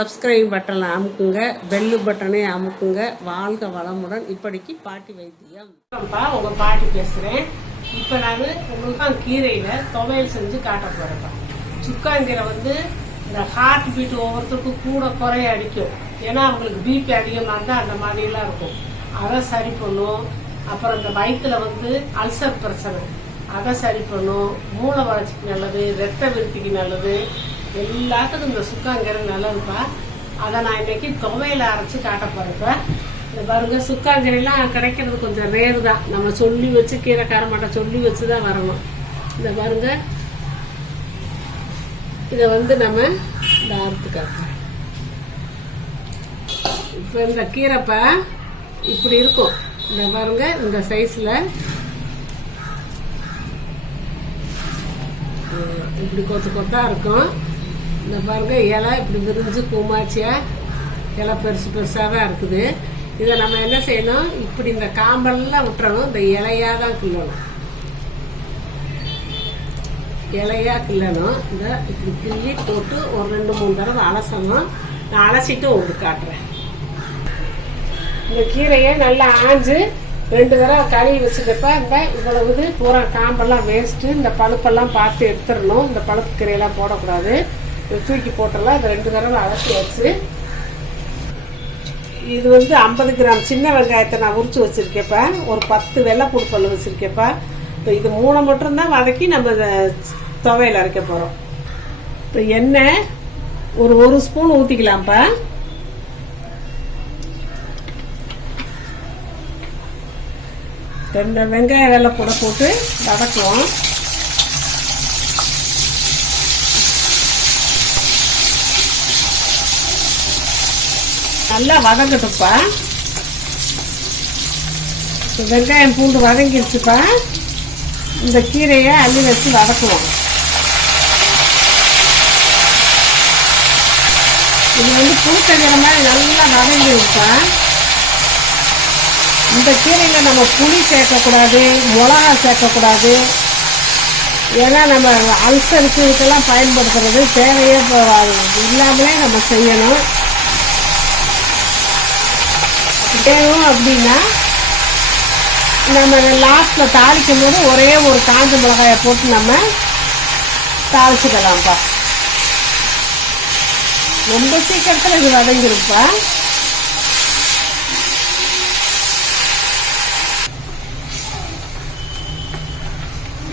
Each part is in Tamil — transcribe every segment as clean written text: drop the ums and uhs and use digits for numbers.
சப்ஸ்கிரைப் பட்டனை அமுக்குங்க, பெல்லு பட்டனை அமுக்குங்க. வாழ்க வளமுடன். இப்படிக்கு பாட்டி வைத்தியம். உங்க பாட்டி பேசுறேன். இப்போ நான் உங்களுக்கு கீரையில் துவையல் செஞ்சு காட்ட போகிறேன். சுக்காங்கீரை இந்த ஹார்ட் பீட் ஒவ்வொருத்தருக்கும் கூட குறைய அடிக்கும். ஏன்னா அவங்களுக்கு பிபி அதிகமாக இருந்தால் அந்த மாதிரிலாம் இருக்கும். அதை சரி பண்ணும். அப்புறம் இந்த வயிற்றுல அல்சர் பிரச்சனை அதை சரி பண்ணும். மூளை வளர்ச்சிக்கு நல்லது, ரத்த விருத்திக்கு நல்லது, எல்லாத்துக்கும் இந்த சுக்காங்கீரை நல்லதுப்பா. அதை நான் இன்னைக்கு துவையில அரைச்சி காட்ட போறேன். இந்த பாருங்க, சுக்காங்கீரைலாம் கிடைக்கிறது கொஞ்சம் ரேரு தான். நம்ம சொல்லி வச்சு கீரைக்காரமாட்ட சொல்லி வச்சுதான் வரணும். இந்த பாருங்க, இதை நம்ம இந்த அறுத்து காட்டுறோம். இப்போ இந்த கீரைப்பா இப்படி இருக்கும். இந்த பாருங்க, இந்த சைஸ்ல இப்படி கொத்து கொத்தா இருக்கும். இந்த பாருங்க, இலை இப்படி விரிஞ்சு பூமாச்சியா இலை பெருசு பெருசாக இருக்குது. இதை நம்ம என்ன செய்யணும், இப்படி இந்த காம்பெல்லாம் விட்டுறணும். இந்த இலையா தான் கிள்ளணும், இலையா கிள்ளணும். இந்த இப்படி கிள்ளி போட்டு ஒரு 2-3 தடவை அலசணும். நான் அலசிட்டு உங்களுக்கு காட்டுறேன். இந்த கீரையை நல்லா ஆஞ்சு 2 தடவை கழுவி வச்சுக்கப்ப இந்த இவ்வளவு பூரா காம்பெல்லாம் வேஸ்ட்டு. இந்த பழுப்பெல்லாம் பார்த்து எடுத்துடணும். இந்த பழுப்பு கீரையெல்லாம் போடக்கூடாது. தூக்கி போட்டலாம். இந்த 2 தடவை அலசி வச்சு, இது 50 கிராம் சின்ன வெங்காயத்தை நான் உரிச்சு வச்சிருக்கேப்பா. ஒரு 10 வெள்ளைப்பூடு பல்லு வச்சிருக்கேப்பா. இப்போ இது 3 மட்டும்தான் வதக்கி நம்ம துவையல் அரைக்க போறோம். இப்போ எண்ணெய் ஒரு 1 ஸ்பூன் ஊற்றிக்கலாம்ப்பா. இந்த வெங்காய வெள்ளைப்பூடை போட்டு வதக்குவோம். நல்லா வதங்கட்டுப்பா. வெங்காயம் பூண்டு வதங்கிடுச்சுப்பா. இந்த கீரையை அள்ளி வச்சு வதக்குவோம். இது புளிச்சக்கீரை மாதிரி நல்லா வதங்கிடுப்பா. இந்த கீரையில் நம்ம புளி சேர்க்கக்கூடாது, மிளகா சேர்க்கக்கூடாது. ஏன்னா நம்ம அல்சருக்கு இதுக்கெல்லாம் பயன்படுத்துறது தேவையே இல்லாமலே நம்ம செய்யணும். வேணும் அப்படின்னா நம்ம லாஸ்ட்ல தாளிக்கும் போது ஒரே ஒரு காஞ்ச மிளகாயை போட்டு நம்ம தாளிச்சுக்கலாம்ப்பா. ரொம்ப சீக்கிரத்தில் இது வதங்கிருப்பா.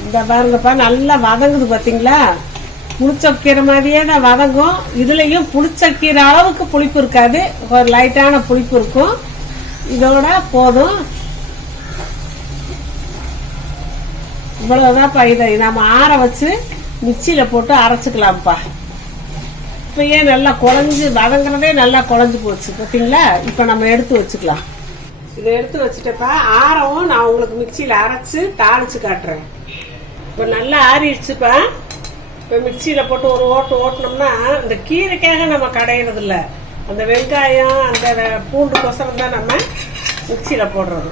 இந்த பாருங்கப்பா, நல்லா வதங்குது பார்த்தீங்களா? புளிச்சக்கீரை மாதிரியே தான் வதங்கும். இதுலயும் புளிச்சக்கீரை அளவுக்கு புளிப்பு இருக்காது, ஒரு லைட்டான புளிப்பு இருக்கும். இதோட போதும். இவ்வளவுதான்ப்பா. இதை நம்ம ஆற வச்சு மிக்சியில போட்டு அரைச்சுக்கலாம்ப்பா. இப்பயே நல்லா குழஞ்சு வதங்கினதே நல்லா குழஞ்சு போச்சு பார்த்தீங்களா? இப்ப நம்ம எடுத்து வச்சுக்கலாம். இதை எடுத்து வச்சுட்டப்பா. ஆறவும் நான் உங்களுக்கு மிக்சியில அரைச்சு தாளிச்சு காட்டுறேன். இப்ப நல்லா ஆறிடுச்சுப்பா. இப்போ மிக்சியில் போட்டு ஒரு ஓட்டினோம்னா இந்த கீரைக்காக நம்ம கடையிறது இல்லை, அந்த வெங்காயம் அந்த பூண்டு கொசரம் தான் நம்ம மிக்சியில் போடுறது.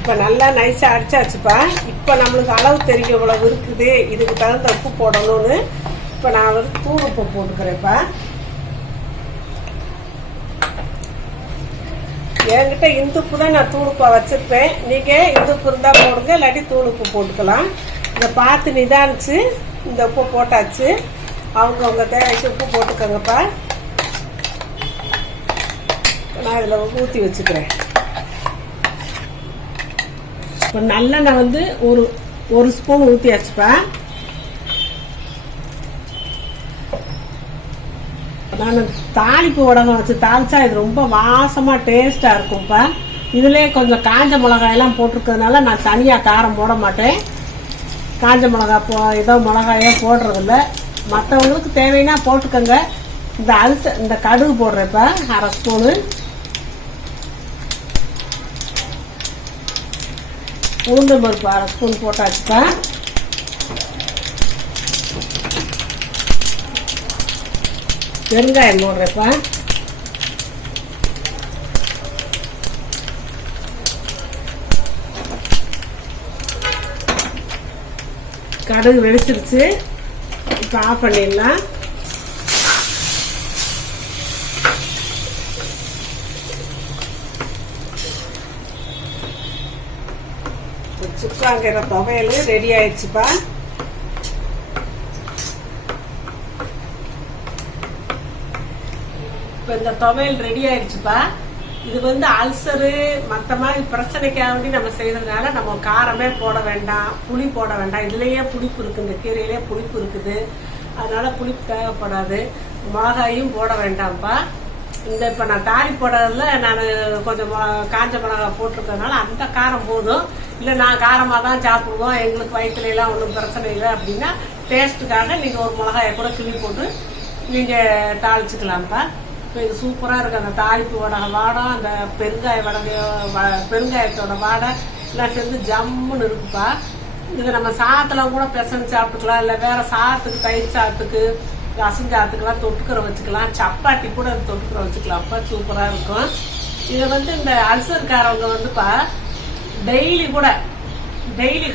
இப்போ நல்லா நைஸாக அடிச்சாச்சுப்பா. இப்போ நம்மளுக்கு அளவு தெரியும் இவ்வளவு இருக்குது, இதுக்கு தகுந்த உப்பு போடணும்னு. இப்போ நான் தூள் உப்பு போட்டுக்கிறேன்ப்பா. என்கிட்ட இந்துப்பு தான் நான் தூளுப்பா வச்சிருப்பேன். நீங்க இந்துப்பு இருந்தா போடுங்க, இல்லாட்டி தூளுப்பு போட்டுக்கலாம். இதை பார்த்து நிதானிச்சு இந்த உப்பு போட்டாச்சு. அவங்க தேவைக்கு உப்பு போட்டுக்கோங்கப்பா. நான் இதில் ஊற்றி வச்சுக்கிறேன். இப்போ நல்லெண்ணெய் ஒரு ஸ்பூன் ஊற்றியாச்சுப்பா. நான் தாளிப்பு உடகம் வச்சு தாளிச்சா இது ரொம்ப வாசமா டேஸ்டா இருக்கும்ப்பா. இதுலயே கொஞ்சம் காஞ்ச மிளகாயெல்லாம் போட்டிருக்கிறதுனால நான் தனியா காரம் போட மாட்டேன். காஞ்ச மிளகா ஏதோ மிளகாயோ போடுறதில்ல. மற்றவங்களுக்கு தேவைன்னா போட்டுக்கோங்க. இந்த கடுகு போடுறப்ப 1/2 ஸ்பூனு, உளுந்து பருப்பு 1/2 ஸ்பூன் போட்டாச்சுப்பா. பெருங்காயம் போடுறப்பா. கடுகு வெடிச்சிருச்சு. இப்போ ஆஃப் பண்ணிடலாம். சுக்காங்கிற துவையல் ரெடி ஆயிடுச்சுப்பா. இப்போ இந்த துவையல் ரெடி ஆயிடுச்சுப்பா. இது வந்து அல்சரு மற்ற மாதிரி பிரச்சனைக்காக வேண்டி நம்ம செய்யறதுனால நம்ம காரமே போட வேண்டாம், புளி போட வேண்டாம். இதுலயே புளிப்பு இருக்குது, இந்த கீரையிலேயே புளிப்பு இருக்குது, அதனால புளிப்பு தேவைப்படாது. மிளகாயும் போட வேண்டாம்ப்பா. இந்த இப்போ நான் தாலி போடுறதுல நான் கொஞ்சம் காஞ்ச மிளகா போட்டிருக்கறதுனால அந்த காரம் போதும். இல்லை நான் காரமாக தான் சாப்பிடுவோம், எங்களுக்கு வயிற்றுல எல்லாம் ஒன்றும் பிரச்சனை இல்லை அப்படின்னா டேஸ்ட்டுக்காக நீங்கள் ஒரு மிளகாயை கூட கிள்ளி போட்டு நீங்கள் தாளிச்சுக்கலாம்ப்பா. இப்போ இது சூப்பராக இருக்குது. அந்த தாளிப்போட வாடம், அந்த பெருங்காயத்தோட வாடை எல்லாம் சேர்ந்து ஜம்முன்னு இருக்குப்பா. இதை நம்ம சாதத்தில் கூட பிசைஞ்சு சாப்பிட்டுக்கலாம், இல்லை வேற சாதத்துக்கு, தயிர் சாதத்துக்கு, ரசம் சாதத்துக்கெல்லாம் தொட்டுக்கிற வச்சுக்கலாம், சப்பாத்தி கூட அது தொட்டுக்கிற வச்சுக்கலாம்ப்பா. சூப்பராக இருக்கும். இதை வந்து இந்த அல்சர்காரவங்க வந்துப்பா டெய்லி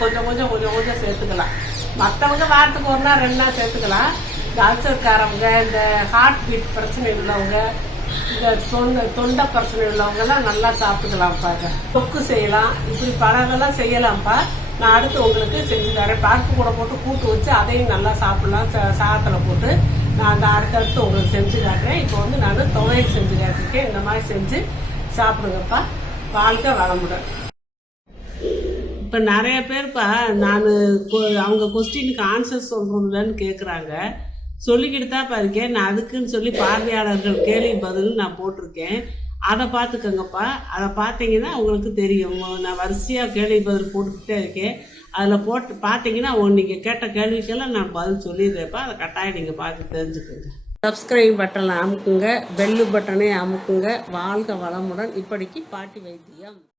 கொஞ்சம் கொஞ்சம் சேர்த்துக்கலாம். மற்றவங்க வாரத்துக்கு ஒரு நாள் 2 நாள் சேர்த்துக்கலாம். இந்த அல்சர்காரவங்க, இந்த ஹார்ட் பீட் பிரச்சனை உள்ளவங்க, இந்த தொண்டை பிரச்சனை உள்ளவங்க எல்லாம் நல்லா சாப்பிட்டுக்கலாம்ப்பா. தொக்கு செய்யலாம், இப்படி பழங்கள்லாம் செய்யலாம்ப்பா. நான் அடுத்து உங்களுக்கு செஞ்சு தரேன். பருப்பு கூட போட்டு கூட்டு வச்சு அதையும் நல்லா சாப்பிடலாம். சாதத்தில் போட்டு நான் அந்த அடுத்தடுத்து உங்களுக்கு செஞ்சு காட்டுறேன். இப்போ வந்து நான் துவையல் செஞ்சு காட்டிருக்கேன். இந்த மாதிரி செஞ்சு சாப்பிடுங்கப்பா. வாழ்க்கை வளமுடன். இப்போ நிறைய பேர்ப்பா நான் அவங்க கொஸ்டினுக்கு ஆன்சர் சொல்றதுலன்னு கேட்குறாங்க. சொல்லிக்கிட்டு தான் இருக்கேன். நான் அதுக்குன்னு சொல்லி பார்வையாளர்கள் கேள்வி பதில் நான் போட்டிருக்கேன். அதை பார்த்துக்கோங்கப்பா. அதை பார்த்தீங்கன்னா உங்களுக்கு தெரியும். நான் வரிசையாக கேள்வி பதில் போட்டுக்கிட்டே இருக்கேன். அதில் போட்டு பார்த்தீங்கன்னா நீங்கள் கேட்ட கேள்விக்கெல்லாம் நான் பதில் சொல்லிடுறேன்ப்பா. அதை கட்டாயம் நீங்கள் பார்த்து தெரிஞ்சுக்கோங்க. சப்ஸ்கிரைப் பட்டனை அமுக்குங்க, பெல்லு பட்டனை அமுக்குங்க. வாழ்க வளமுடன். இப்படிக்கு பாட்டி வைத்தியம்.